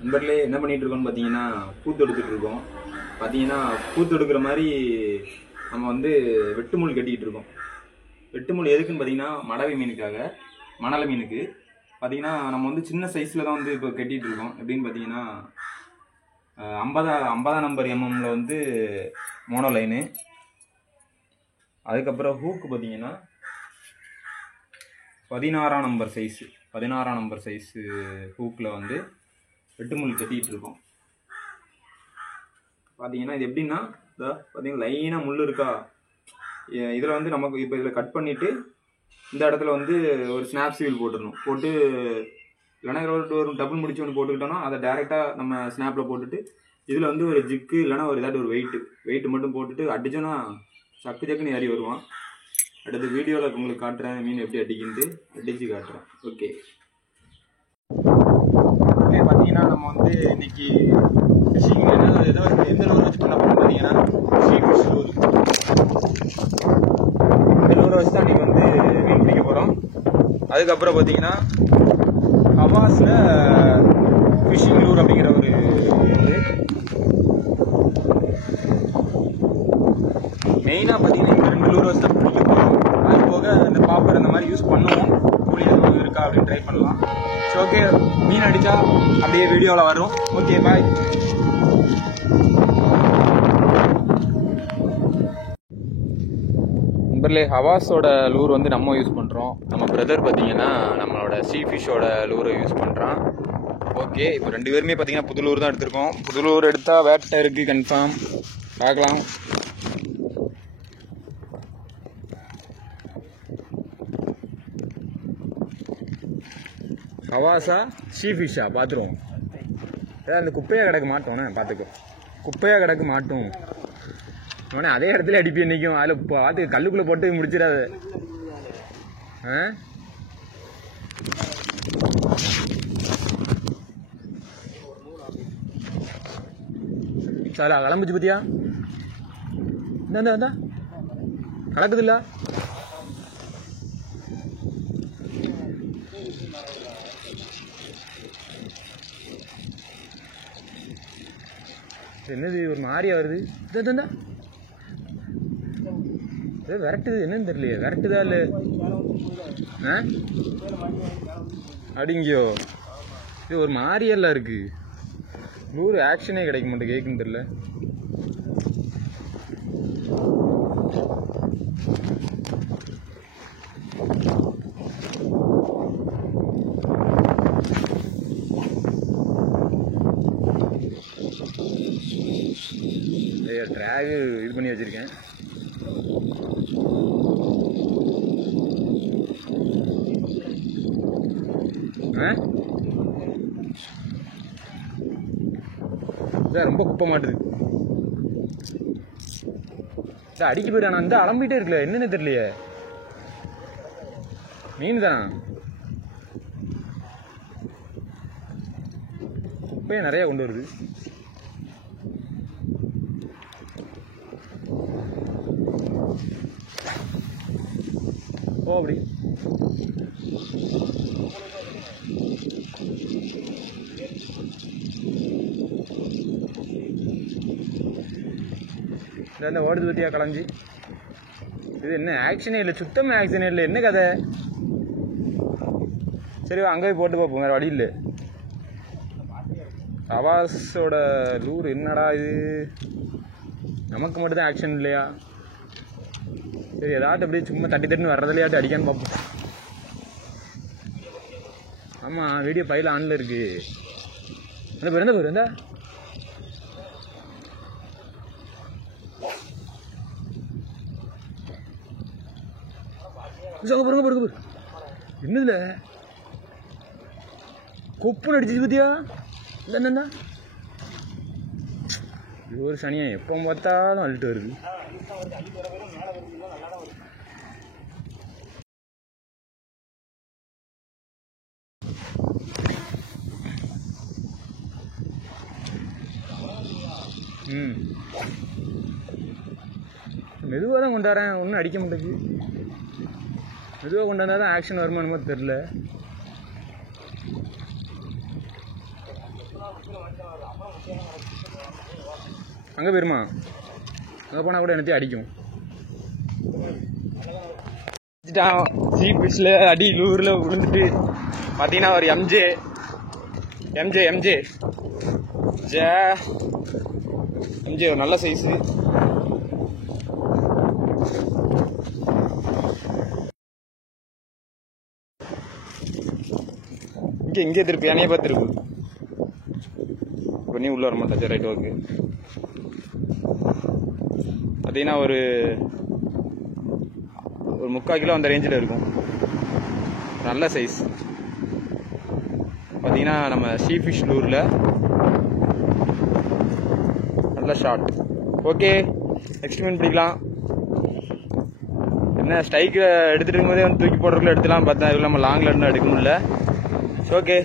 நண்பர்களே என்ன பண்ணிட்டு இருக்கோம்னு பார்த்தீங்கன்னா பூத்து எடுத்துட்டு இருக்கோம். பார்த்தீங்கன்னா பூத்து எடுக்கிற மாதிரி நம்ம வந்து வெட்டுமுள் கட்டிக்கிட்டு இருக்கோம். வெட்டுமுள் எதுக்குன்னு பார்த்தீங்கன்னா மடவை மீனுக்காக, மணலை மீனுக்கு. பார்த்தீங்கன்னா நம்ம வந்து சின்ன சைஸில் தான் வந்து இப்போ கட்டிகிட்டு இருக்கோம். எப்படின்னு பார்த்தீங்கன்னா 50 நம்பர் எம்எம்ல வந்து மோனோ லைனு. அதுக்கப்புறம் ஹூக்கு பார்த்தீங்கன்னா 16 நம்பர் சைஸு ஹூக்கில் வந்து வெட்டுமுள் கட்டிகிட்டு இருக்கோம். பார்த்தீங்கன்னா இது எப்படின்னா பார்த்தீங்கன்னா லைனாக முள் இருக்கா, இதில் வந்து நமக்கு இப்போ இதில் கட் பண்ணிவிட்டு இந்த இடத்துல வந்து ஒரு ஸ்னாப் சீல் போட்டுடணும். போட்டு இல்லைனா ஒரு டபுள் முடிச்சு ஒன்று போட்டுக்கிட்டோன்னா அதை டேரெக்டாக நம்ம ஸ்னாப்பில் போட்டுட்டு இதில் வந்து ஒரு ஜிக்கு இல்லைனா ஒரு ஏதாட்டு ஒரு வெயிட்டு மட்டும் போட்டுட்டு அடித்தோன்னா சக்குன்னு ஏறி வருவான். அடுத்த வீடியோவில் உங்களுக்கு காட்டுறேன் மீன் எப்படி அடிக்கிட்டு அடித்து காட்டுறேன். ஓகே, பார்த்தீங்கன்னா நம்ம வந்து இன்னைக்கு ஃபிஷிங் எந்த லூர் வச்சு பண்ண போகிறோம் பார்த்தீங்கன்னா ஷீ ஃபிஷ் லூர். இந்த லூரை வச்சு தான் இன்னைக்கு வந்து மீன் பிடிக்க போகிறோம். அதுக்கப்புறம் பார்த்தீங்கன்னா ஹவாஸில் ஃபிஷிங் லூர் அப்படிங்கிற ஒரு மெயினாக பார்த்தீங்கன்னா இந்த 2 லூரை வச்சு தான் பிடிக்க போகிறோம். அது போக இந்த பாப்பர் அந்த மாதிரி யூஸ் பண்ணுவோம். கூலி எதுவும் இருக்கா அப்படின்னு ட்ரை பண்ணலாம். ஸோ ஓகே, மீன் அடித்தா அப்படியே வீடியோவில் வரும். ஓகே, பாய். நண்பர்களே, ஹவாஸோட லூர் வந்து நம்ம யூஸ் பண்ணுறோம். நம்ம பிரதர் பார்த்தீங்கன்னா நம்மளோட சீ ஃபிஷ்ஷோட லூரை யூஸ் பண்ணுறான். ஓகே, இப்போ 2 பேருமே பார்த்தீங்கன்னா புது லூர் தான் எடுத்திருக்கோம். புது லூர் எடுத்தால் வேட்டை இருக்குது கன்ஃபார்ம். பார்க்கலாம். ஹவாஸா ஷீ ஃபிஷ்ஷா பார்த்துருவோம். ஏதாவது அந்த குப்பையாக கிடக்கு மாட்டோம்ண்ணே, பார்த்துக்கோ. குப்பையாக கிடக்கு மாட்டோம் அவனே அதே இடத்துல அடிப்பி நிற்கும். அதில் பார்த்து கல்லுக்குள்ளே போட்டு முடிச்சிடாது. சார் கிளம்பிச்சு பத்தியா? இந்தா கிடக்குதுல்ல. என்னது ஒரு மாதிரியா வருது? இந்தா விரட்டுது, என்னன்னு தெரியலையே. விரட்டுதா இல்லை அப்படிங்கியோ? இது ஒரு மாதிரியெல்லாம் இருக்கு. நூறு ஆக்ஷனே கிடைக்க மாட்டேன், கேட்குன்னு தெரியல. ட்ராகு இது பண்ணி வச்சிருக்கேன். ரொம்ப குப்பை மாட்டுது. அடிக்க போயிடானா? இந்த அலம்பிட்டே இருக்குல்ல, என்னன்னு தெரியலையே. மீன் தான் குப்பையை நிறைய கொண்டு வருது. ஓ அப்படி இந்த ஓடுது பற்றியா கலைஞ்சி? இது என்ன ஆக்ஷனே இல்லை, சுத்தமாக ஆக்ஷனே இல்லை. என்ன கதை? சரி, அங்கே போய் போட்டு பார்ப்போம், வேறு வழி இல்லை. ஹவாஸோட லூர் என்னடா இது? நமக்கு மட்டும்தான் ஆக்ஷன் இல்லையா? சரி, ஏதாட்டும் அப்படியே சும்மா தட்டி வர்றதுலையாட்டு அடிக்கான்னு பார்ப்போம். ஆமாம், வீடியோ பையில் ஆனில் இருக்கு. அந்த பேர் எந்த பேர்? எந்த பாருங்க என்னதுல கொப்புன்னு அடிச்சு பத்தியா? இல்லைன்னா இது ஒரு சனியா எப்போ பார்த்தாலும் அழுட்டு வருது. மெதுவாக தான் கொண்டாடுறேன், ஒன்றும் அடிக்க மாட்டேங்குது. மெதுவாக கொண்டாந்தா தான் ஆக்ஷன் வருமானமோ தெரில. அங்கே போயிருமா? அங்கே போனால் கூட என்னத்தையும் அடிக்கும். சீப் ஃபிஷ்ல அடி லூரில் விழுந்துட்டு பார்த்தீங்கன்னா ஒரு எம்ஜே ஒரு நல்ல சைஸு. இங்கே திருப்பி என்னைய பார்த்து இருக்கு. இப்போ நீ உள்ள வர மாட்டா. Right okay. பார்த்தீங்கன்னா ஒரு 3/4 கிலோ அந்த ரேஞ்சில் இருக்கும். நல்ல சைஸ். பார்த்தீங்கன்னா நம்ம சீ ஃபிஷ் லூரில் நல்ல ஷாட். ஓகே, நெக்ஸ்ட் மீன் பிடிக்கலாம். என்ன ஸ்ட்ரைக்கு எடுத்துகிட்டு இருக்கும்போதே வந்து தூக்கி போடுறதுக்குள்ள எடுத்துலாம் பார்த்தா, இதுல நம்ம லாங்கில் இருந்தால் எடுக்க முடியல. ஓகே,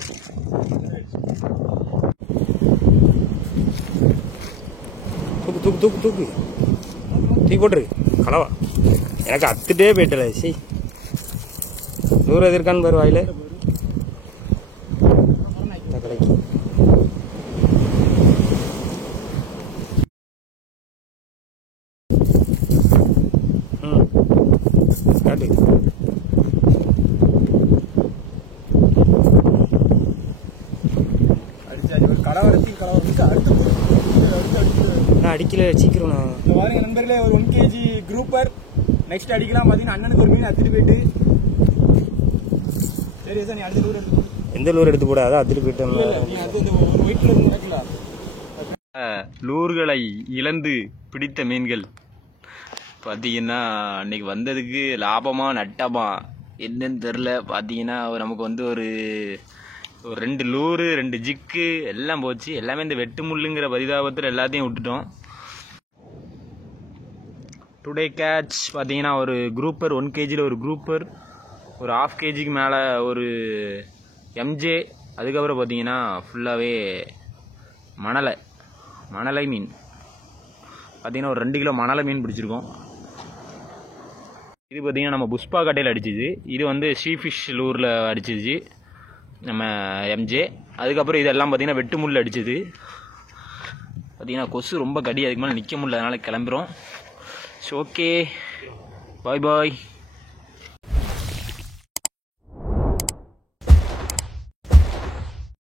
தூக்கு தூக்கி போட்டுரு. கலவா எனக்கு அத்துட்டே போயிட்டல. சரி, தூரம் எது இருக்கான்னு பாரு வாயில. கடைக்கு காட்டு. அடிக்கல சீக்கிரம். இந்த வாரம் என் நண்பர்களே ஒரு 1 kg குரூப்பர் நெக்ஸ்ட் அடிக்கலாம். பார்த்தீங்கன்னா அண்ணனுக்கு ஒரு மீன் அத்துட்டு போயிட்டு. சரி சார், நீ அடுத்த லூர் எடுத்து எந்த லூர் எடுத்து போட? அதான் அத்துட்டு போயிட்டோம். லூர்களை இழந்து பிடித்த மீன்கள் பார்த்தீங்கன்னா அன்னைக்கு வந்ததுக்கு லாபமா நட்டமா என்னன்னு தெரில. பார்த்தீங்கன்னா நமக்கு வந்து ஒரு 2 லூரு 2 ஜிக்கு எல்லாம் போச்சு. எல்லாமே இந்த வெட்டு முள்ளுங்கிற பரிதாபத்தில் எல்லாத்தையும் விட்டுட்டோம். டுடே கேட்ச் பார்த்தீங்கன்னா ஒரு குரூப்பர் 1 kgயில் ஒரு குரூப்பர், ஒரு 1/2 kgக்கு மேலே ஒரு எம்ஜே, அதுக்கப்புறம் பார்த்தீங்கன்னா ஃபுல்லாகவே மணலை மீன். பார்த்தீங்கன்னா ஒரு 2 கிலோ மணலை மீன் பிடிச்சிருக்கோம். இது பார்த்தீங்கன்னா நம்ம புஷ்பா கட்டையில் அடிச்சிது. இது வந்து சீ ஃபிஷ் லூரில் அடிச்சிச்சு நம்ம எம்ஜே. அதுக்கப்புறம் இதெல்லாம் பார்த்தீங்கன்னா வெட்டு முள் அடிச்சிது. பார்த்தீங்கன்னா கொசு ரொம்ப கடி, அதுக்கு மேலே நிற்க முடியல, அதனால் கிளம்புறோம். ஓகே, பாய்.